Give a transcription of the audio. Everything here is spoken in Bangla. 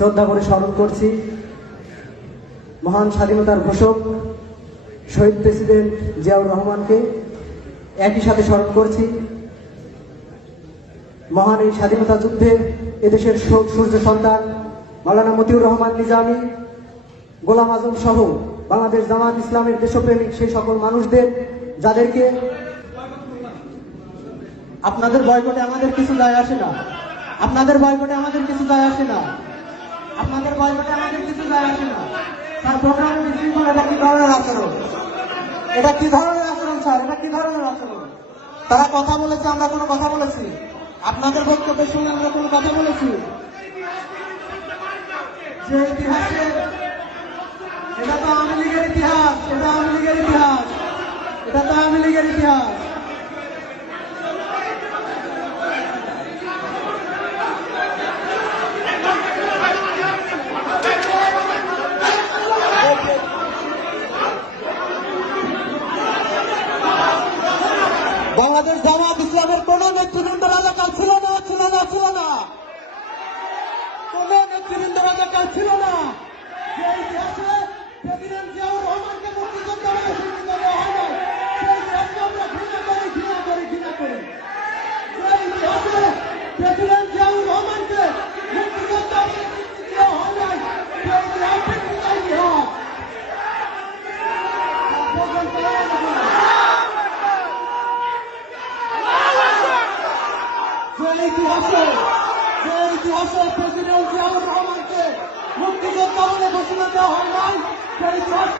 শ্রদ্ধা করে স্মরণ করছি মহান স্বাধীনতার ঘোষক শহীদ প্রেসিডেন্ট জিয়াউর রহমানকে। একই সাথে স্মরণ করছি মহান এই স্বাধীনতা যুদ্ধে এদেশের সূর্য সন্তান মাওলানা মতিউর রহমান নিজামী, গোলাম আজম সহ বাংলাদেশ জামাত ইসলামের দেশপ্রেমিক সেই সকল মানুষদের, যাদেরকে আপনাদের বয়কটে আমাদের কিছু যায় আসে না, আপনাদের বয়কটে আমাদের কিছু যায় আসে না, আপনাদের বয়কটে আমাদের কিছু যায় আসে না। স্যার, প্রোগ্রামের বিশৃঙ্খল, এটা কি ধরনের আচরণ? এটা কি ধরনের আচরণ স্যার? এটা কি ধরনের আচরণ? তারা কথা বলেছে, আমরা কোনো কথা বলেছি? আপনাদের বক্তব্যের সঙ্গে আমরা কোনো কথা বলেছি? যে ইতিহাসে, এটা তো আওয়ামী লীগের ইতিহাস, এটা আওয়ামী লীগের ইতিহাস, এটা তো আওয়ামী লীগের ইতিহাস। বাংলাদেশ জামাত ইসলামের কোন নেতৃবৃন্দ রাজাকার ছিল না, ছিল না, ছিল না, কোন নেতৃবৃন্দ রাজাকার ছিল না। যে ইতিহাসে প্রেসিডেন্ট জিয়াউর রহমানকে মুক্তিযোদ্ধা বলে স্বীকৃতি দেওয়া হয় না, সেই ইতিহাসকে আমরা ঘৃণা করি, ঘৃণা করি, ঘৃণা করি। যে ইতিহাসে প্রেসিডেন্ট জিয়াউর রহমানকে মুক্তিযোদ্ধা বলে স্বীকৃতি দেওয়া হয় নাই, সেই ইতিহাস ইতিহাস যে ইতিহাসে প্রেসিডেন্ট জিয়াউর রহমানকে মুক্তিযোদ্ধা বলে ঘোষণা দেওয়া হয় নাই, সেই ইতিহাস